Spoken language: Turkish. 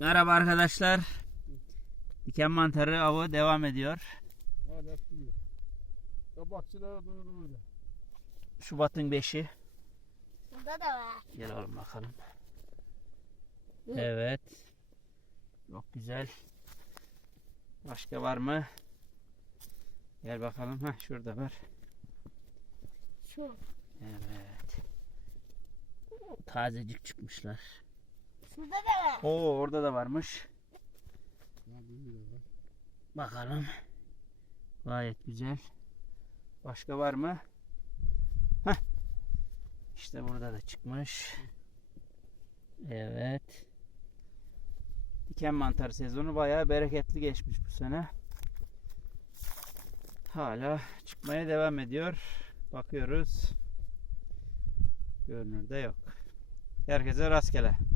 Merhaba arkadaşlar. Diken mantarı avı devam ediyor. Hala sürüyor. Kabakçılara duyurulur da. Şubat'ın 5'i. Burada da var. Gel oğlum bakalım. Evet. Çok güzel. Başka var mı? Gel bakalım. Heh, şurada var. Şu. Evet. Tazecik çıkmışlar. Şurada da var. Oo orada da varmış. Bakalım. Gayet güzel. Başka var mı? Heh. İşte burada da çıkmış. Evet. Diken mantarı sezonu bayağı bereketli geçmiş bu sene. Hala çıkmaya devam ediyor. Bakıyoruz. Görünürde yok. Herkese rastgele.